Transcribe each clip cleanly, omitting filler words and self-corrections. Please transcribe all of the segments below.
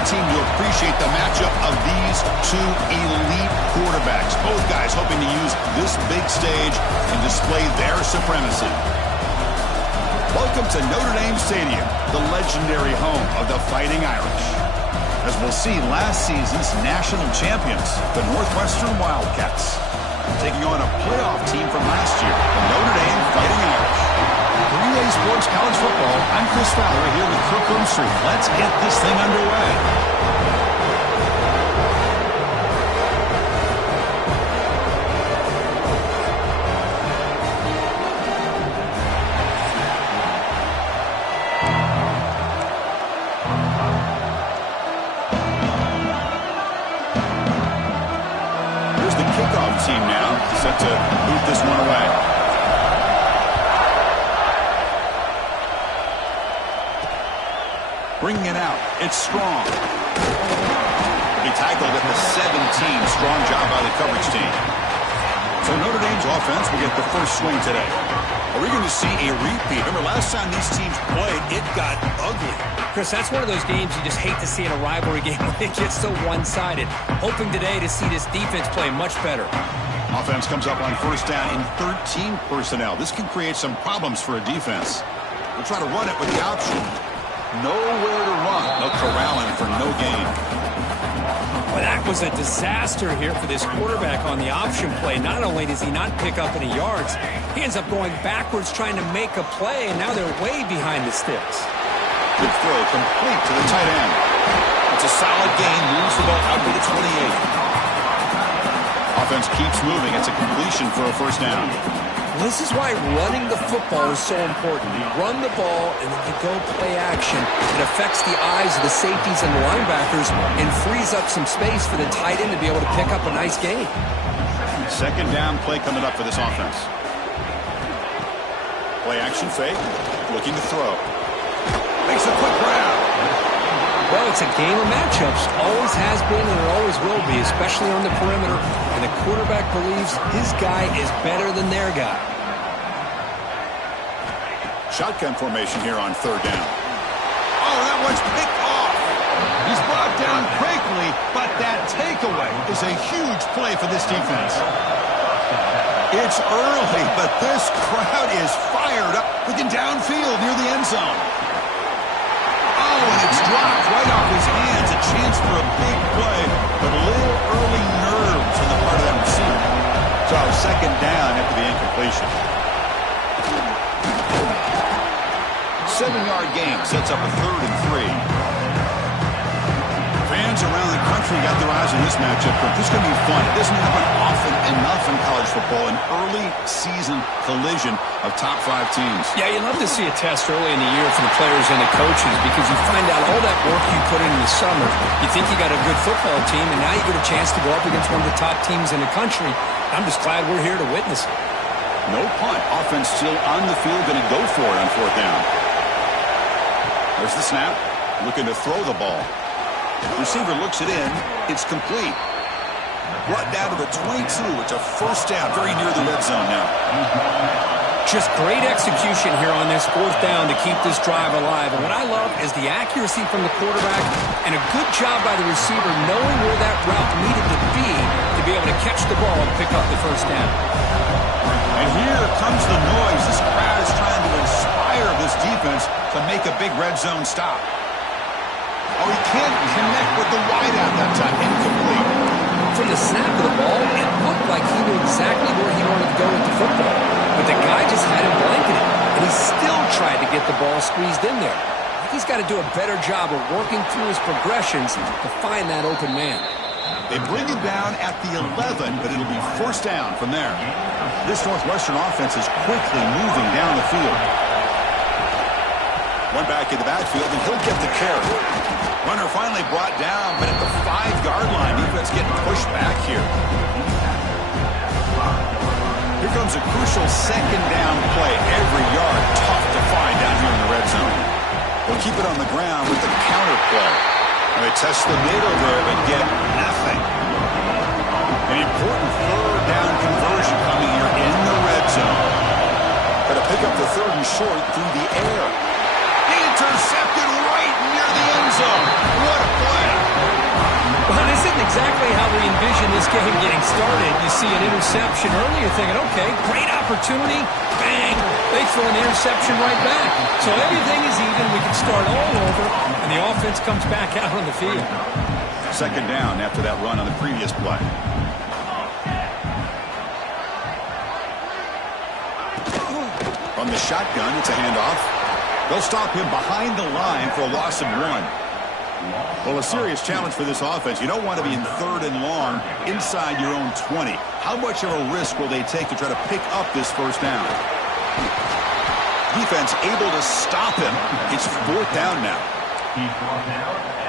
your team to appreciate the matchup of these two elite quarterbacks. Both guys hoping to use this big stage and display their supremacy. Welcome to Notre Dame Stadium, the legendary home of the Fighting Irish. As we'll see, last season's national champions, the Northwestern Wildcats, taking on a playoff team from last year, the Notre Dame Fighting Irish. For EA Sports College Football, I'm Chris Fowler here with Kirk Herbstreit. Let's get this thing underway. Team now set to boot this one away. Bringing it out. It's Strong. Will be tackled at the 17. Strong job by the coverage team. So Notre Dame's offense will get the first swing today. Are we going to see a repeat? Remember, last time these teams played, it got ugly. Chris, that's one of those games you just hate to see in a rivalry game when it gets so one-sided. Hoping today to see this defense play much better. Offense comes up on first down in 13 personnel. This can create some problems for a defense. We'll try to run it with the option. Nowhere to run. They'll corral him for no gain. Well, that was a disaster here for this quarterback on the option play. Not only does he not pick up any yards, he ends up going backwards trying to make a play, and now they're way behind the sticks. Good throw, complete to the tight end. It's a solid gain, moves the ball out to the 28. Offense keeps moving. It's a completion for a first down. Well, this is why running the football is so important. You run the ball, and then you go play action. It affects the eyes of the safeties and the linebackers and frees up some space for the tight end to be able to pick up a nice gain. Second down play coming up for this offense. Play action fake, looking to throw. Makes a quick grab. Well, it's a game of matchups. Always has been and it always will be, especially on the perimeter. And the quarterback believes his guy is better than their guy. Shotgun formation here on third down. Oh, that one's picked off. He's brought down quickly, but that takeaway is a huge play for this defense. It's early, but this crowd is fired up, looking downfield near the end zone. Oh, and it's dropped right off his hands. A chance for a big play, but a little early nerves on the part of that receiver. So second down after the incompletion. 7-yard gain sets up a 3rd and 3. Fans around the country got their eyes on this matchup, but this is going to be fun. It doesn't happen often enough in college football, an early season collision of top 5 teams. Yeah, you love to see a test early in the year for the players and the coaches because you find out all that work you put in the summer. You think you got a good football team, and now you get a chance to go up against one of the top teams in the country. I'm just glad we're here to witness it. No punt. Offense still on the field, going to go for it on 4th down. There's the snap. Looking to throw the ball. Receiver looks it in. It's complete. Brought down to the 22. It's a first down, very near the red zone now. Just great execution here on this 4th down to keep this drive alive. And what I love is the accuracy from the quarterback and a good job by the receiver knowing where that route needed to be able to catch the ball and pick up the first down. And here comes the noise. This crowd is trying to inspire this defense to make a big red zone stop. Oh, he can't connect with the wideout that time. Incomplete. From the snap of the ball, it looked like he knew exactly where he wanted to go with the football. But the guy just had him blanketed, and he still tried to get the ball squeezed in there. I think he's got to do a better job of working through his progressions to find that open man. They bring him down at the 11, but it'll be first down from there. This Northwestern offense is quickly moving down the field. One back in the backfield, and he'll get the carry. Runner finally brought down, but at the 5-yard line, defense getting pushed back here. Here comes a crucial second down play. Every yard tough to find down here in the red zone. They'll keep it on the ground with the counter play. And they test the middle there, but get nothing. An important 3rd down conversion coming here in the red zone. Got to pick up the 3rd and short through the air. Intercepted right near the end zone. What a play. envision this game getting started. You see an interception early, you're thinking, okay, great opportunity. Bang! They throw an interception right back. So everything is even. We can start all over, and the offense comes back out on the field. Second down after that run on the previous play. From the shotgun, it's a handoff. They'll stop him behind the line for a loss of 1. Well, a serious challenge for this offense. You don't want to be in 3rd and long inside your own 20. How much of a risk will they take to try to pick up this first down? Defense able to stop him. It's 4th down now.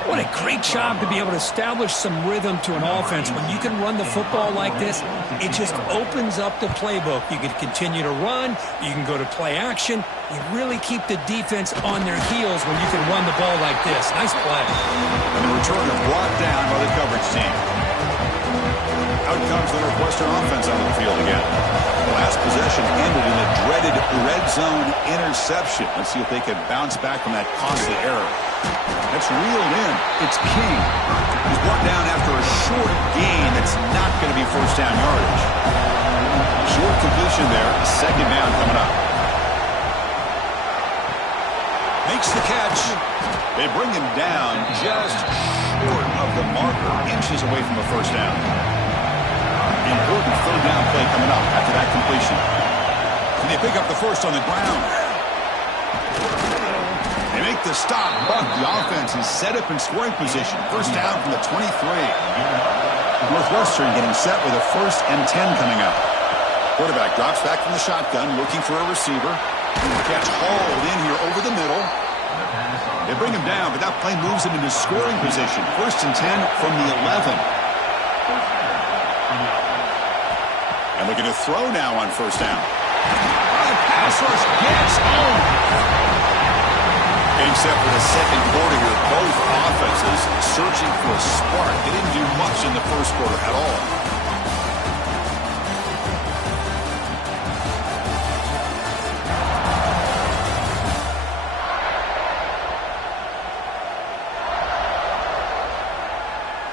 What a great job to be able to establish some rhythm to an offense. When you can run the football like this, it just opens up the playbook. You can continue to run. You can go to play action. You really keep the defense on their heels when you can run the ball like this. Nice play. And the returner brought down by the coverage team. Out comes the Northwestern offense onto the field again. The last possession ended in a dreaded red zone interception. Let's see if they can bounce back from that costly error. That's reeled in. It's King. He's brought down after a short gain that's not going to be first down yardage. Short completion there. Second down coming up. Makes the catch. They bring him down just short of the marker, inches away from a first down. Important third down play coming up after that completion. And they pick up the first on the ground. They make the stop, but the offense is set up in scoring position. First down from the 23. Northwestern getting set with a 1st and 10 coming up. Quarterback drops back from the shotgun, looking for a receiver. Catch hauled in here over the middle. They bring him down, but that play moves him into scoring position. 1st and 10 from the 11. And looking to throw now on first down. Pass rush gets home. Getting set for the second quarter here. Both offenses searching for a spark. They didn't do much in the first quarter at all.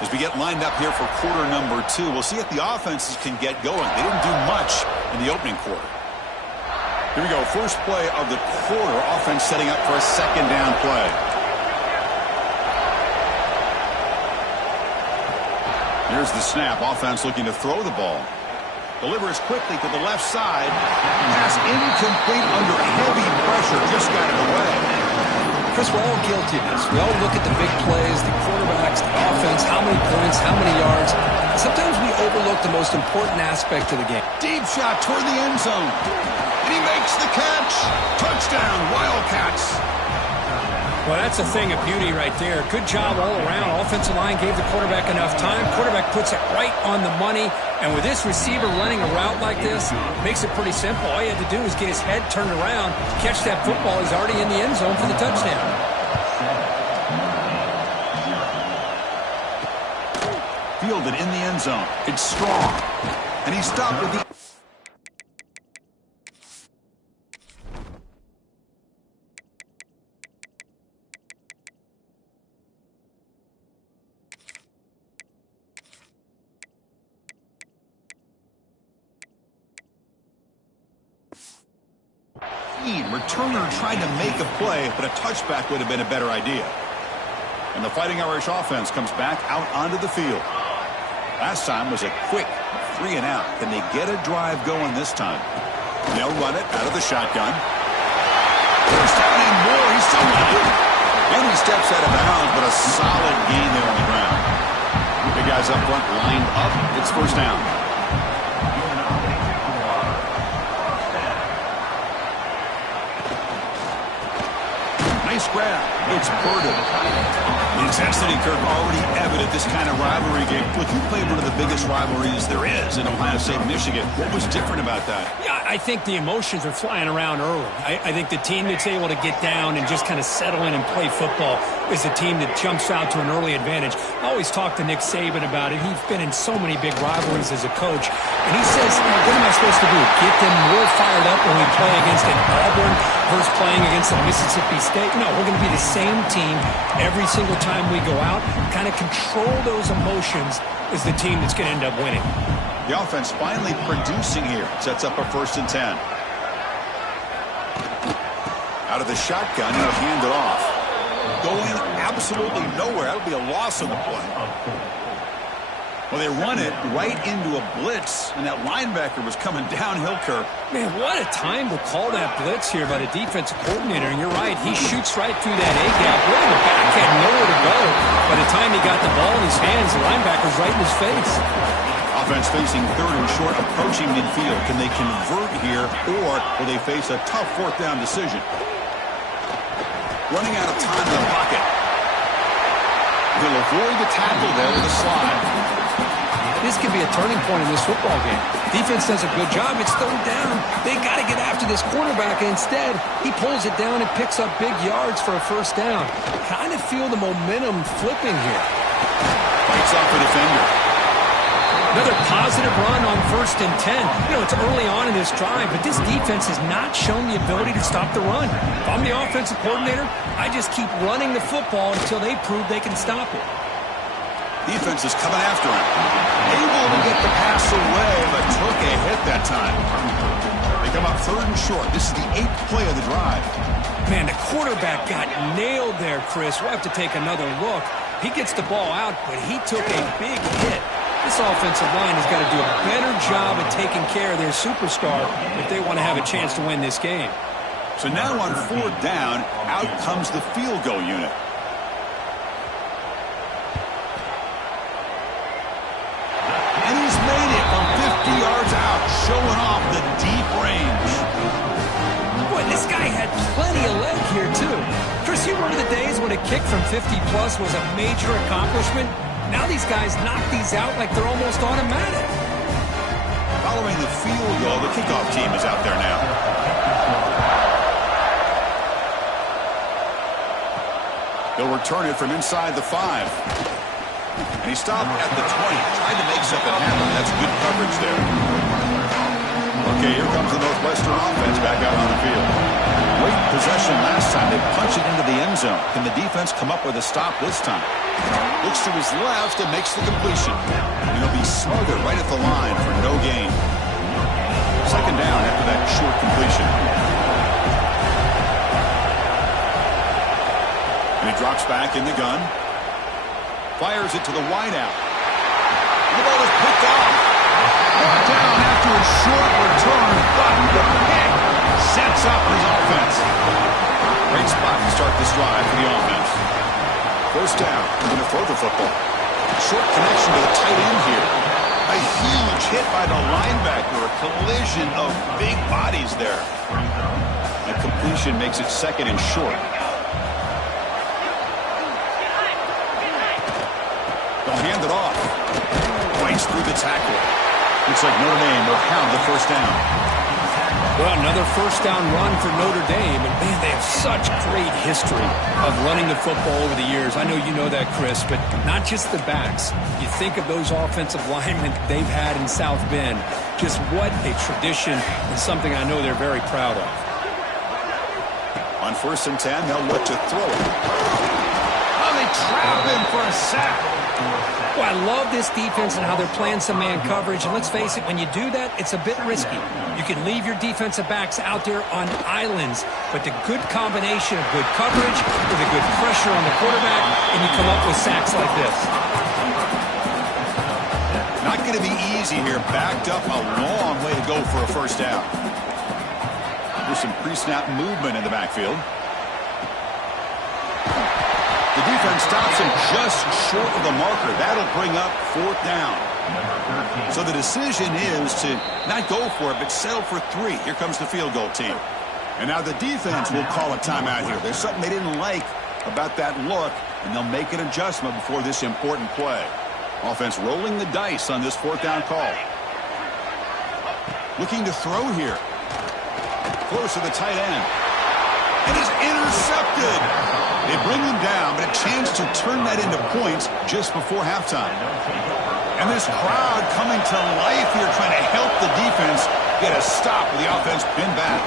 As we get lined up here for quarter number 2, we'll see if the offenses can get going. They didn't do much in the opening quarter. Here we go. First play of the quarter. Offense setting up for a second down play. Here's the snap. Offense looking to throw the ball. Delivers quickly to the left side. Pass incomplete under heavy pressure. Just got it away. Chris, we're all guilty of this. We all look at the big plays, the quarterbacks, the offense, how many points, how many yards. Sometimes we overlook the most important aspect of the game. Deep shot toward the end zone. And he makes the catch. Touchdown, Wildcats. Well, that's a thing of beauty right there. Good job all around. Offensive line gave the quarterback enough time. Quarterback puts it right on the money. And with this receiver running a route like this, makes it pretty simple. All you had to do is get his head turned around, catch that football. He's already in the end zone for the touchdown. Fielded in the end zone. It's strong. And he stopped with the... Returner tried to make a play, but a touchback would have been a better idea. And the Fighting Irish offense comes back out onto the field. Last time was a quick 3 and out. Can they get a drive going this time? They'll run it out of the shotgun. First down and more. He's still running. And he steps out of bounds, but a solid gain there on the ground. The guys up front lined up. It's first down. Nice grab. It's Burden. The intensity curve already evident this kind of rivalry game. Look, you played one of the biggest rivalries there is in Ohio State, Michigan. What was different about that? Yeah, I think the emotions are flying around early. I think the team that's able to get down and just kind of settle in and play football is a team that jumps out to an early advantage. I always talk to Nick Saban about it. He's been in so many big rivalries as a coach. And he says, what am I supposed to do? Get them more fired up when we play against an Auburn versus playing against a Mississippi State? No, we're going to be the same team every single time we go out. Kind of control those emotions is the team that's going to end up winning. The offense finally producing here. Sets up a 1st and 10. Out of the shotgun, he'll hand it off. Going absolutely nowhere. That'll be a loss on the play. Well, they run it right into a blitz, and that linebacker was coming downhill, Kirk. Man, what a time to call that blitz here by the defensive coordinator. And you're right, he shoots right through that A-gap. Really, the back had nowhere to go. By the time he got the ball in his hands, the linebacker's right in his face. Offense facing 3rd and short, approaching midfield. Can they convert here, or will they face a tough 4th down decision? Running out of time in the pocket. He'll avoid the tackle there with a slide. This could be a turning point in this football game. Defense does a good job. It's 3rd down. They got to get after this quarterback, and instead, he pulls it down and picks up big yards for a 1st down. Kind of feel the momentum flipping here. Fights off the defender. Another positive run on 1st and 10. You know, it's early on in this drive, but this defense has not shown the ability to stop the run. If I'm the offensive coordinator, I just keep running the football until they prove they can stop it. Defense is coming after him. Able to get the pass away, but took a hit that time. They come up 3rd and short. This is the 8th play of the drive. Man, the quarterback got nailed there, Chris. We'll have to take another look. He gets the ball out, but he took a big hit. This offensive line has got to do a better job at taking care of their superstar if they want to have a chance to win this game. So now on 4th down, out comes the field goal unit. And he's made it from 50 yards out, showing off the deep range. Boy, this guy had plenty of leg here, too. Chris, you remember the days when a kick from 50-plus was a major accomplishment? Now these guys knock these out like they're almost automatic. Following the field goal, the kickoff team is out there now. They'll return it from inside the 5. And he stopped at the 20. Tried to make something happen. That's good coverage there. Okay, here comes the Northwestern offense back out on the field. Great possession last time. They punch it into the end zone. Can the defense come up with a stop this time? Looks to his left and makes the completion. And he'll be smothered right at the line for no gain. 2nd down after that short completion. And he drops back in the gun. Fires it to the wideout. The ball is picked off. Brought down after a short return. But the pick sets up his offense. Great spot to start this drive for the offense. 1st down. They're going to throw the football. Short connection to the tight end here. A huge hit by the linebacker. A collision of big bodies there. A completion makes it 2nd and short. They'll hand it off. Breaks through the tackle. Looks like Notre Dame will have the 1st down. Well, another 1st down run for Notre Dame. And, man, they have such great history of running the football over the years. I know you know that, Chris, but not just the backs. You think of those offensive linemen they've had in South Bend. Just what a tradition and something I know they're very proud of. On 1st and 10, they'll look to throw it. Oh, they trap him for a sack. Well, I love this defense and how they're playing some man coverage. And let's face it, when you do that, it's a bit risky. You can leave your defensive backs out there on islands, but the good combination of good coverage with a good pressure on the quarterback, and you come up with sacks like this. Not going to be easy here. Backed up a long way to go for a 1st down. There's some pre-snap movement in the backfield. The defense stops him just short of the marker. That'll bring up 4th down. So the decision is to not go for it, but settle for 3. Here comes the field goal team. And now the defense will call a timeout here. There's something they didn't like about that look, and they'll make an adjustment before this important play. Offense rolling the dice on this 4th down call. Looking to throw here. Close to the tight end. and is intercepted. They bring him down, but a chance to turn that into points just before halftime. And this crowd coming to life here, trying to help the defense get a stop with the offense pinned back.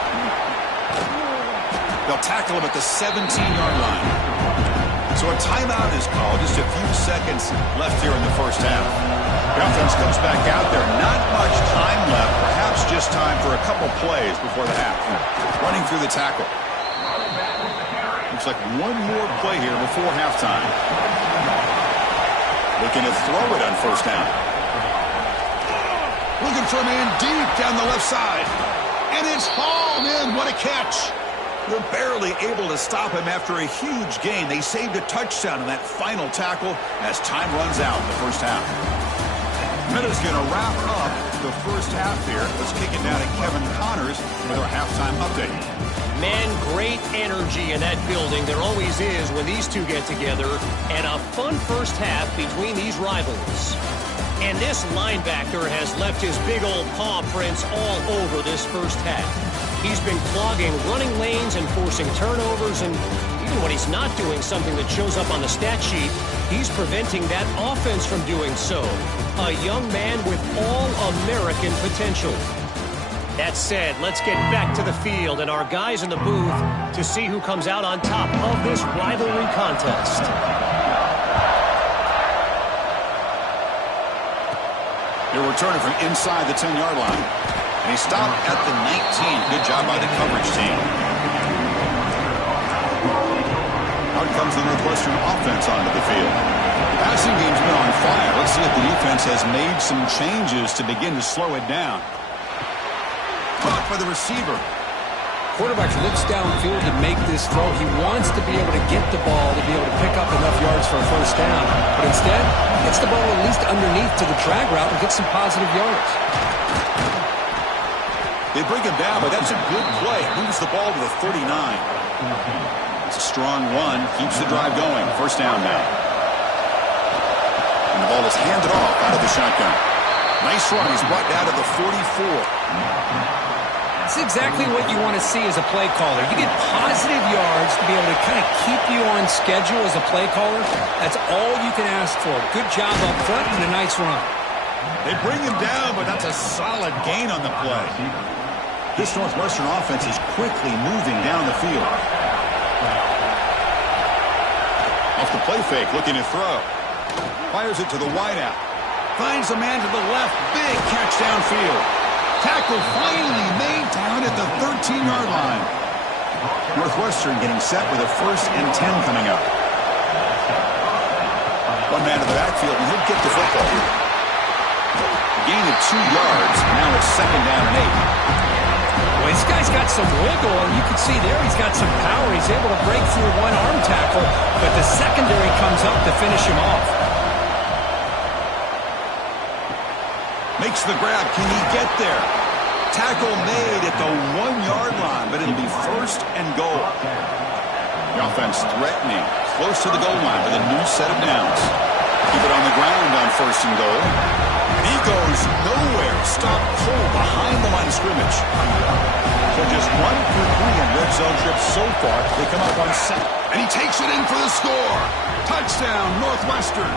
They'll tackle him at the 17-yard line. So a timeout is called. Just a few seconds left here in the first half. The offense comes back out there. Not much time left. Perhaps just time for a couple plays before the half. Running through the tackle. Looks like one more play here before halftime. Looking to throw it on first down. Looking for a man deep down the left side. And it's hauled in. What a catch. They're barely able to stop him after a huge gain. They saved a touchdown in that final tackle as time runs out in the first half. Minutes going to wrap up the first half here. Let's kick it down to Kevin Connors with our halftime update. Man, great energy in that building. There always is when these two get together. And a fun first half between these rivals. And this linebacker has left his big old paw prints all over this first half. He's been clogging running lanes and forcing turnovers, and even when he's not doing something that shows up on the stat sheet, he's preventing that offense from doing so. A young man with all-American potential. That said, let's get back to the field and our guys in the booth to see who comes out on top of this rivalry contest. They're returning from inside the 10-yard line. And he stopped at the 19. Good job by the coverage team. Out comes the Northwestern offense onto the field. Passing game's been on fire. Let's see if the defense has made some changes to begin to slow it down. Caught by the receiver. Quarterback looks downfield to make this throw. He wants to be able to get the ball to be able to pick up enough yards for a first down. But instead, gets the ball at least underneath to the drag route and gets some positive yards. They bring him down, but that's a good play. Moves the ball to the 39. It's a strong run. Keeps the drive going. First down now. And the ball is handed off out of the shotgun. Nice run. He's brought down to the 44. That's exactly what you want to see as a play caller. You get positive yards to be able to kind of keep you on schedule as a play caller. That's all you can ask for. Good job up front and a nice run. They bring him down, but that's a solid gain on the play. This Northwestern offense is quickly moving down the field. Off the play fake, looking to throw. Fires it to the wideout. Finds a man to the left. Big catch downfield. Tackle finally made down at the 13-yard line. Northwestern getting set with a 1st and 10 coming up. One man to the backfield, and he'll get the football. Gain of 2 yards. Now it's 2nd down and 8. Well, this guy's got some wiggle, and you can see there he's got some power. He's able to break through one arm tackle, but the secondary comes up to finish him off. Makes the grab. Can he get there? Tackle made at the 1-yard line, but it'll be 1st and goal. The offense threatening, close to the goal line with a new set of downs. Keep it on the ground on 1st and goal. And he goes nowhere. Stopped cold behind the line of scrimmage. So just 1 for 3 in red zone trips so far. They come up on 2nd. And he takes it in for the score. Touchdown, Northwestern.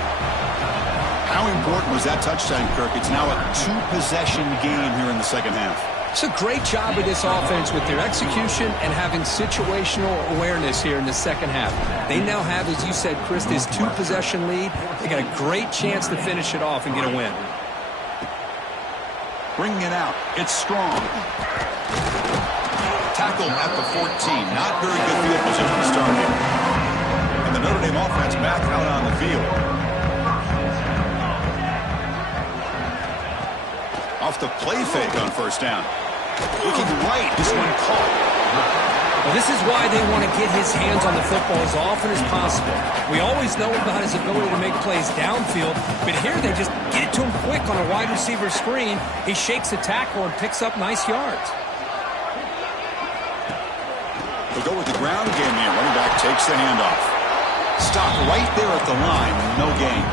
How important was that touchdown, Kirk? It's now a 2-possession game here in the second half. It's a great job of this offense with their execution and having situational awareness here in the second half. They now have, as you said, Chris, this 2-possession lead. They got a great chance to finish it off and get a win. Bringing it out. It's strong. Tackle at the 14. Not very good field position to start here. And the Notre Dame offense back out on the field. Off the play fake on 1st down. Looking right. This one caught. Well, this is why they want to get his hands on the football as often as possible. We always know about his ability to make plays downfield, but here they just get it to him quick on a wide receiver screen. He shakes the tackle and picks up nice yards. They'll go with the ground game here. Running back takes the handoff. Stop right there at the line. No gain.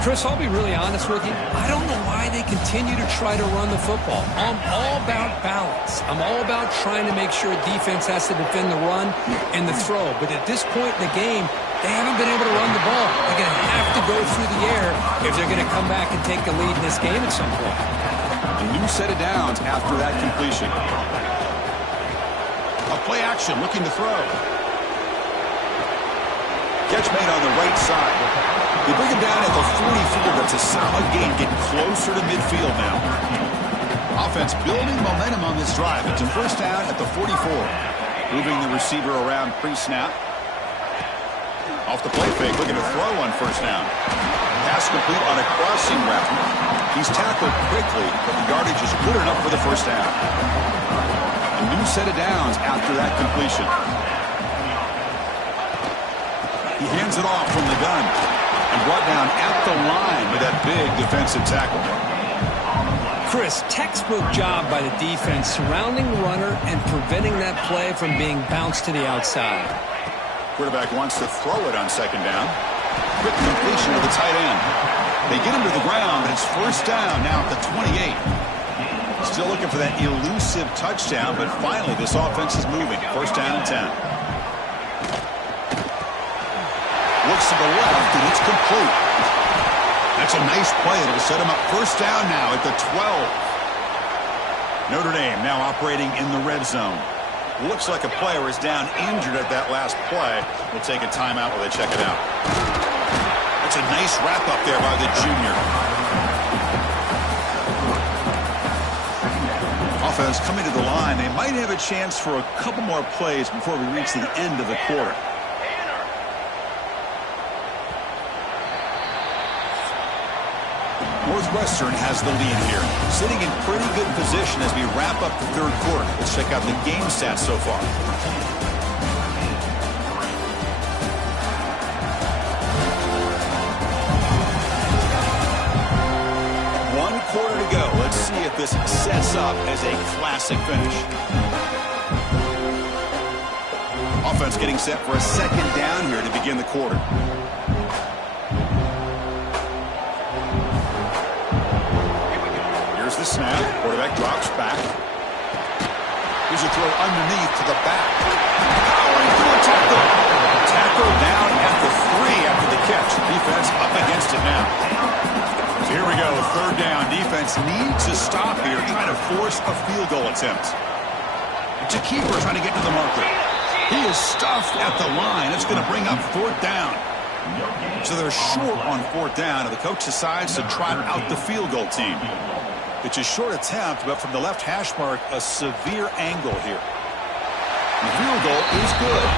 Chris, I'll be really honest with you. I don't know why they continue to try to run the football. I'm all about balance. I'm all about trying to make sure defense has to defend the run and the throw. But at this point in the game, they haven't been able to run the ball. They're going to have to go through the air if they're going to come back and take the lead in this game at some point. A new set of downs after that completion. A play action looking to throw. Catch made on the right side. They bring him down at the 44. That's a solid gain. Getting closer to midfield now. Offense building momentum on this drive. It's a first down at the 44. Moving the receiver around pre-snap. Off the play fake. Looking to throw on first down. Pass complete on a crossing route. He's tackled quickly, but the yardage is good enough for the first down. A new set of downs after that completion. He hands it off from the gun and brought down at the line with that big defensive tackle. Chris, textbook job by the defense surrounding the runner and preventing that play from being bounced to the outside. Quarterback wants to throw it on second down. Quick completion to the tight end. They get him to the ground, but it's first down now at the 28. Still looking for that elusive touchdown, but finally this offense is moving. First down and 10. Looks to the left, and it's complete. That's a nice play. It'll set him up first down now at the 12. Notre Dame now operating in the red zone. Looks like a player is down injured at that last play. We'll take a timeout while they check it out. That's a nice wrap-up there by the junior. Offense coming to the line. They might have a chance for a couple more plays before we reach the end of the quarter. Northwestern has the lead here, sitting in pretty good position as we wrap up the third quarter. Let's check out the game stats so far. One quarter to go. Let's see if this sets up as a classic finish. Offense getting set for a second down here to begin the quarter. The snap. Quarterback drops back. Here's a throw underneath to the back. Powering through a tackle. Tackle down at the 3 after the catch. Defense up against it now. So here we go. Third down. Defense needs to stop here, trying to force a field goal attempt. It's a keeper trying to get to the marker. He is stuffed at the line. It's going to bring up fourth down. So they're short on fourth down, and the coach decides to trot out the field goal team. It's a short attempt, but from the left hash mark, a severe angle here. The field goal is good.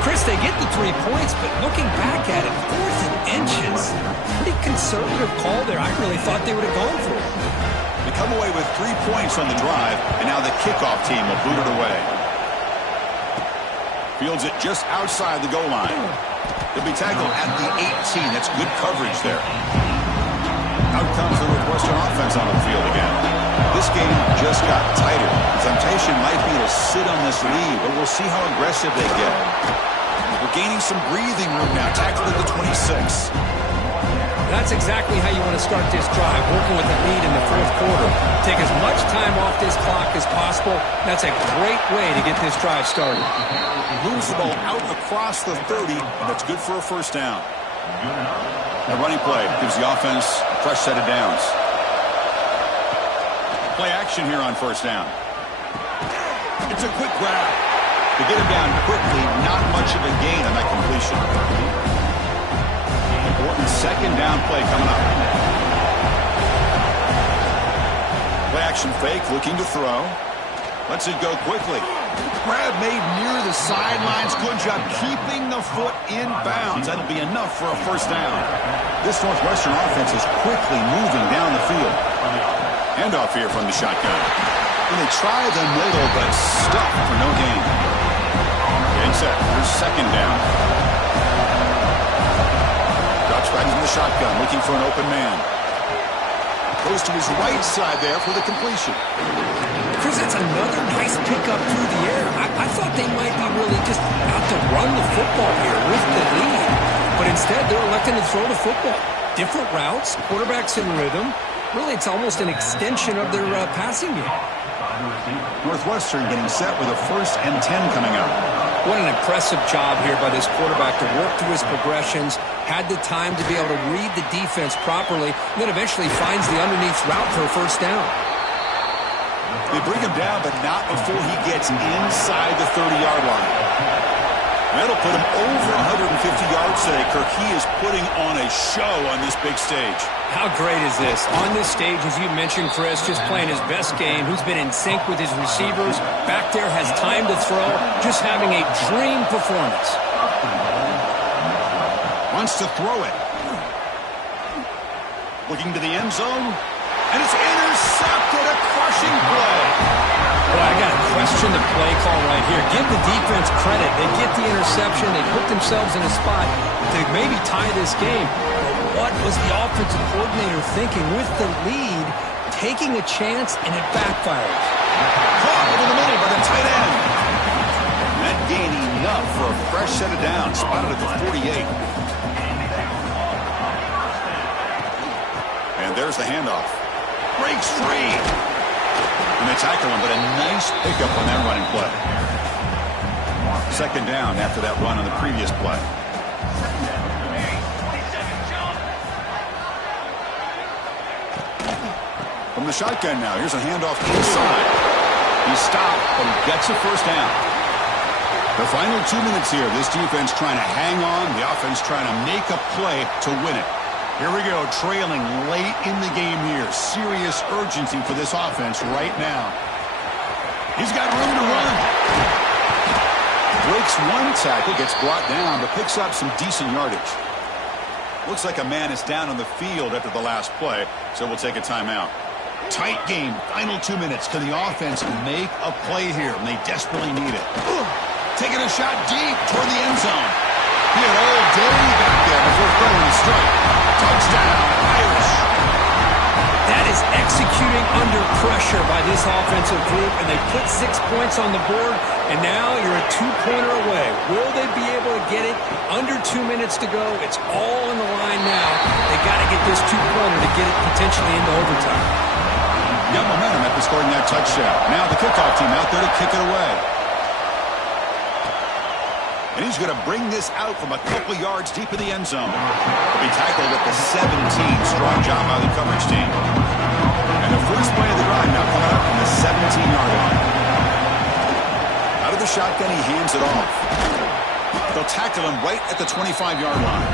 Chris, they get the 3 points, but looking back at it, 4th and inches. Pretty conservative call there. I really thought they would have gone for it. They come away with 3 points on the drive, and now the kickoff team will boot it away. Fields it just outside the goal line. He'll be tackled at the 18. That's good coverage there. Out comes the Northwestern offense on the field again. This game just got tighter. Temptation might be to sit on this lead, but we'll see how aggressive they get. We're gaining some breathing room now. Tackled at the 26. That's exactly how you want to start this drive, working with the lead in the fourth quarter. Take as much time off this clock as possible. That's a great way to get this drive started. Moves the ball out across the 30, and that's good for a first down. A running play gives the offense a fresh set of downs. Play action here on first down. It's a quick grab. To get him down quickly, not much of a gain on that completion. Important second down play coming up. Play action fake, looking to throw. Lets it go quickly. Grab made near the sidelines. Good job keeping the foot in bounds. That'll be enough for a first down. This Northwestern offense is quickly moving down the field. Handoff here from the shotgun. And they try the middle, but stuck for no gain. Getting set for second down. Drops back into the shotgun, looking for an open man. Goes to his right side there for the completion. Chris, that's another nice pickup through the air. I thought they might be really just out to run the football here with the lead. But instead, they're electing to throw the football. different routes, quarterbacks in rhythm. Really, it's almost an extension of their passing game. Northwestern getting set with a 1st and 10 coming up. What an impressive job here by this quarterback to work through his progressions, had the time to be able to read the defense properly, and then eventually finds the underneath route for a 1st down. They bring him down, but not before he gets inside the 30-yard line. That'll put him over 150 yards today, Kirk. He is putting on a show on this big stage. How great is this? On this stage, as you mentioned, Chris, just playing his best game. Who's been in sync with his receivers. Back there, has time to throw. Just having a dream performance. Wants to throw it. Looking to the end zone. And it's intercepted. A crushing play. Boy, I got to question the play call right here. Give the defense credit. They get the interception. They put themselves in a spot to maybe tie this game. But what was the offensive coordinator thinking with the lead, taking a chance, and it backfires? Caught over the middle by the tight end. That gained enough for a fresh set of downs. Spotted at the 48. And there's the handoff. Breaks free. And they tackle him, but a nice pickup on that running play. 2nd down after that run on the previous play. From the shotgun now, here's a handoff inside. He stopped, but he gets a 1st down. The final 2 minutes here, this defense trying to hang on, the offense trying to make a play to win it. Here we go, trailing late in the game here. Serious urgency for this offense right now. He's got room to run. Breaks one tackle, gets brought down, but picks up some decent yardage. Looks like a man is down on the field after the last play, so we'll take a timeout. Tight game, final 2 minutes. Can the offense make a play here? And they desperately need it. Taking a shot deep toward the end zone. He had all day back there before throwing the strike. Touchdown, Irish. That is executing under pressure by this offensive group, and they put 6 points on the board, and now you're a 2-pointer away. Will they be able to get it? Under 2 minutes to go. It's all on the line now. They got to get this 2-pointer to get it potentially into overtime. Got momentum after scoring that touchdown. Now the kickoff team out there to kick it away. And he's going to bring this out from a couple yards deep in the end zone. He'll be tackled at the 17. Strong job by the coverage team. And the first play of the drive now coming up from the 17-yard line. Out of the shotgun, he hands it off. They'll tackle him right at the 25-yard line.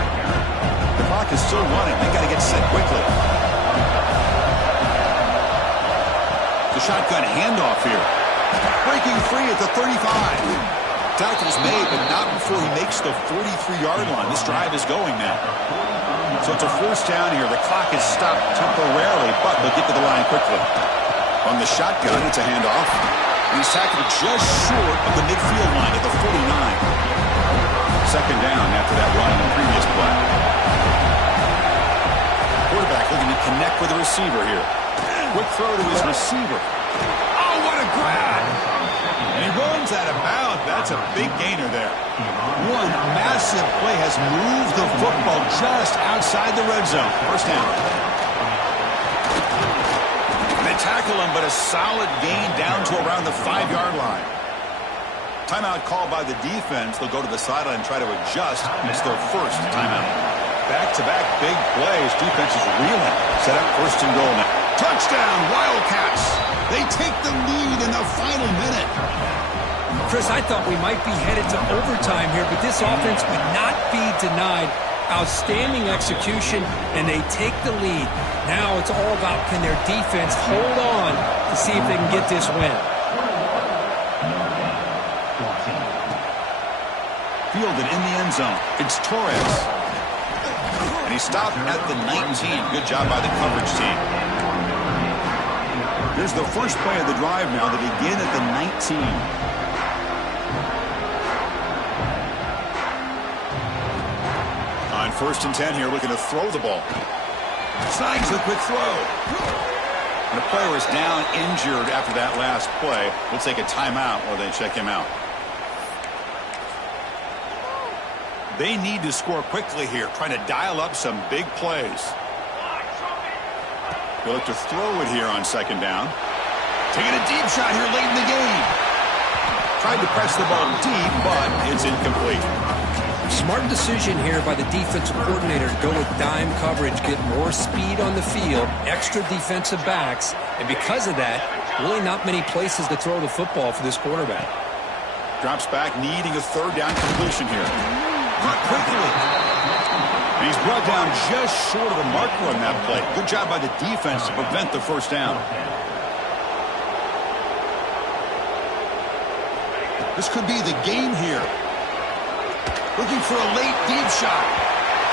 The clock is still running. They got to get set quickly. The shotgun handoff here. Breaking free at the 35. Tackle's made, but not before he makes the 43-yard line. This drive is going now. So it's a 1st down here. The clock is stopped temporarily, but they'll get to the line quickly. On the shotgun, it's a handoff. And he's tackled just short of the midfield line at the 49. 2nd down after that run in the previous play. Quarterback looking to connect with the receiver here. Quick throw to his receiver. Oh, what a grab! And he runs out of bounds. That's a big gainer there. One massive play has moved the football just outside the red zone. 1st down. They tackle him, but a solid gain down to around the 5-yard line. Timeout called by the defense. They'll go to the sideline and try to adjust. It's their 1st timeout. Back-to-back big plays. Defense is reeling. Set up 1st and goal now. Touchdown, Wildcats. They take the lead in the final minute. Chris, I thought we might be headed to overtime here, but this offense would not be denied. Outstanding execution, and they take the lead. Now it's all about can their defense hold on to see if they can get this win. Fielded in the end zone. It's Torres. And he stopped at the 19. Good job by the coverage team. Here's the first play of the drive now. They begin at the 19. On 1st and 10 here, looking to throw the ball. Snags a quick throw. And the player is down injured after that last play. We'll take a timeout while they check him out. They need to score quickly here, trying to dial up some big plays. They'll look to throw it here on second down. Taking a deep shot here late in the game. Tried to press the ball deep, but it's incomplete. Smart decision here by the defensive coordinator to go with dime coverage, get more speed on the field, extra defensive backs, and because of that, really not many places to throw the football for this quarterback. Drops back, needing a third down completion here. Caught quickly. And he's brought down just short of the marker on that play. Good job by the defense to prevent the first down. This could be the game here. Looking for a late deep shot.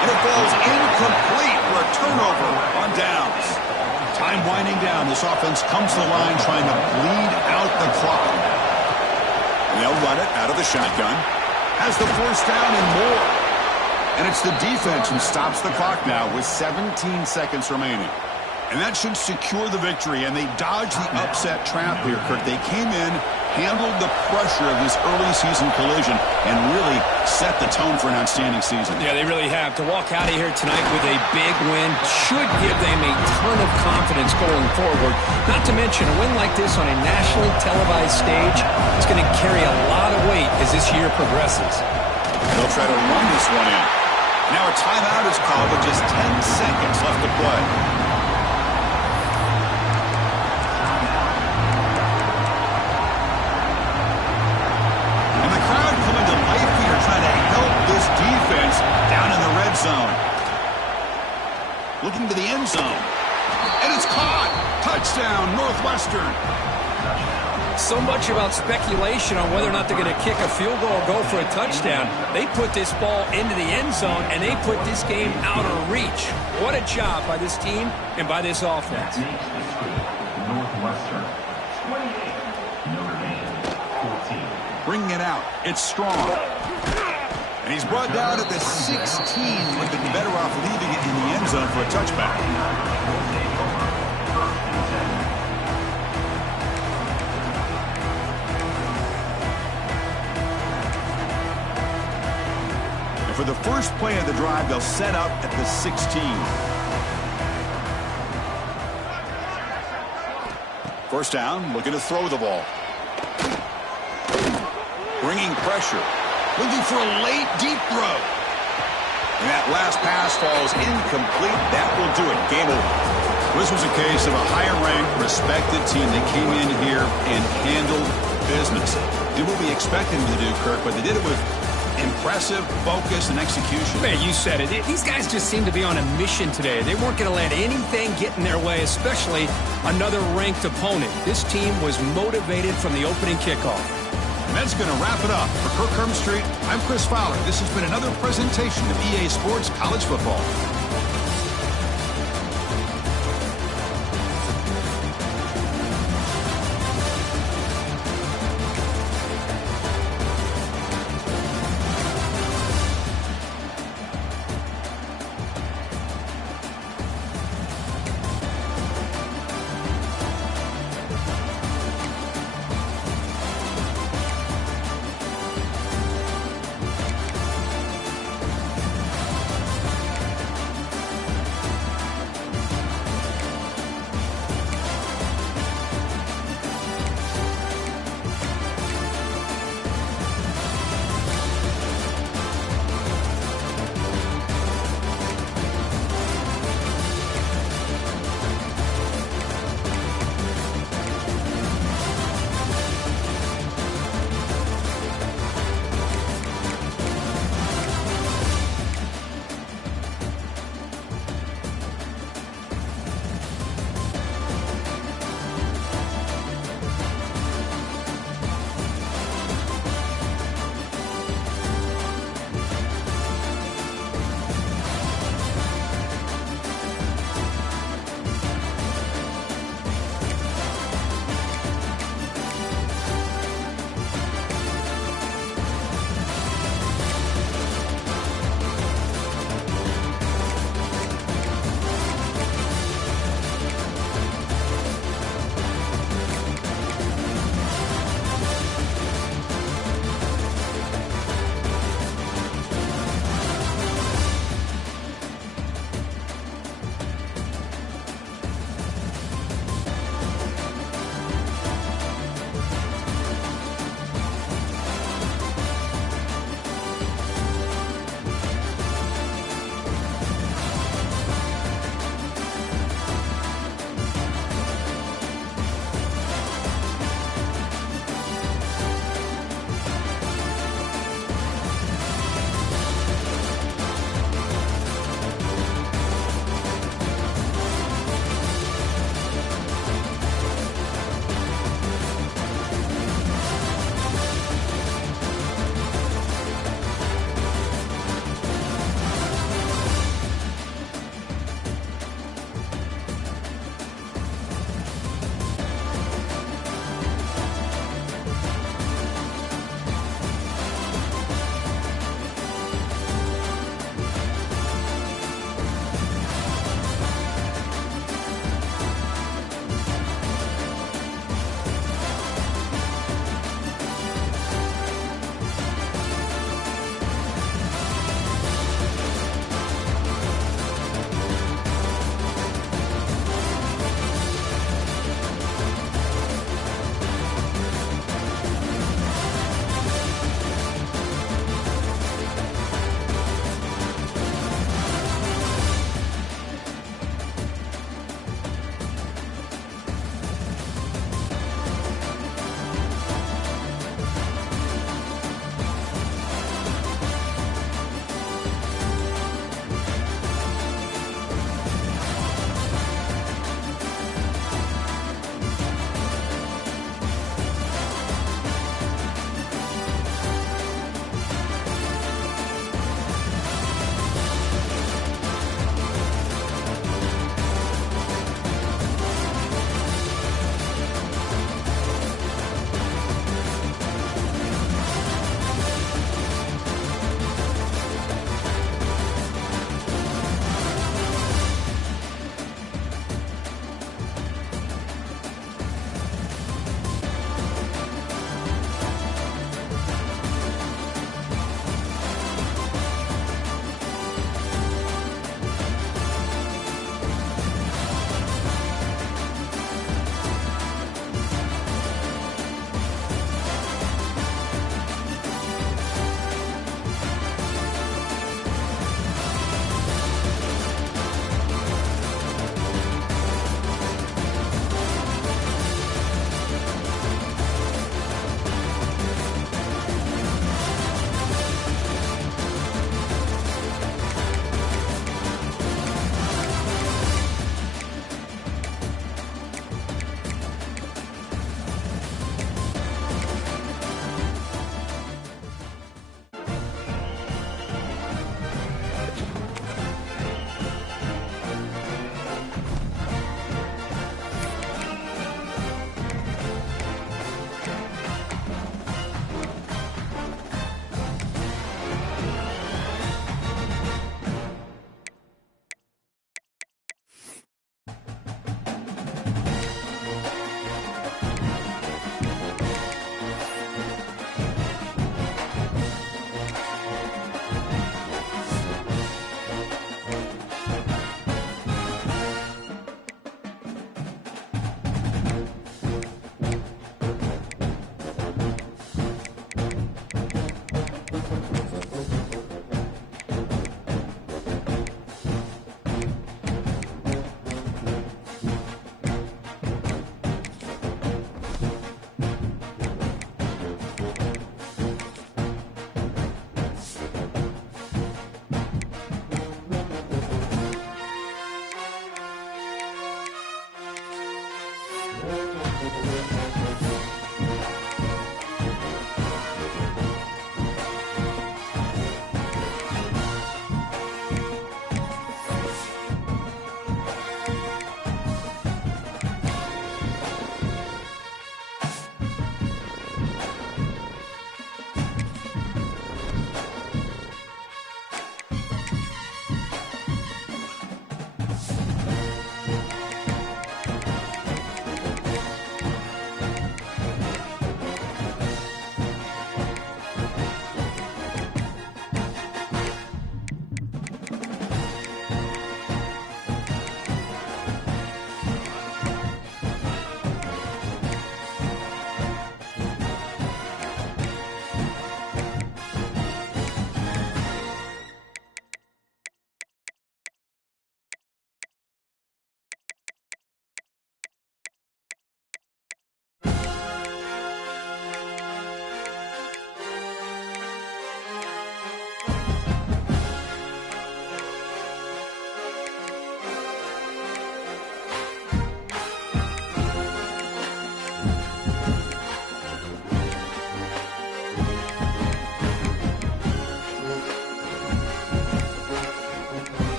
And it falls incomplete for a turnover on downs. Time winding down. This offense comes to the line trying to bleed out the clock. And they'll run it out of the shotgun. Has the first down and more. And it's the defense who stops the clock now with 17 seconds remaining. And that should secure the victory. And they dodged the upset trap here, Kirk. They came in, handled the pressure of this early season collision, and really set the tone for an outstanding season. Yeah, they really have. To walk out of here tonight with a big win should give them a ton of confidence going forward. Not to mention, a win like this on a nationally televised stage is going to carry a lot of weight as this year progresses. They'll try to run this one in. Now a timeout is called with just 10 seconds left to play. Looking to the end zone. And it's caught. Touchdown, Northwestern. So much about speculation on whether or not they're going to kick a field goal or go for a touchdown. They put this ball into the end zone, and they put this game out of reach. What a job by this team and by this offense. Northwestern, 28. Notre Dame, 14. Bringing it out. It's strong. And he's brought down at the 16. Would have been better off leaving it in the end zone for a touchback. And for the first play of the drive, they'll set up at the 16. First down, looking to throw the ball. Bringing pressure. Looking for a late, deep throw. And that last pass falls incomplete. That will do it. Game over. This was a case of a higher-ranked, respected team that came in here and handled business. Did what we expected them to do, Kirk, but they did it with impressive focus and execution. Man, you said it. These guys just seem to be on a mission today. They weren't going to let anything get in their way, especially another ranked opponent. This team was motivated from the opening kickoff. And that's going to wrap it up. For Kirk Herbstreit, I'm Chris Fowler. This has been another presentation of EA Sports College Football.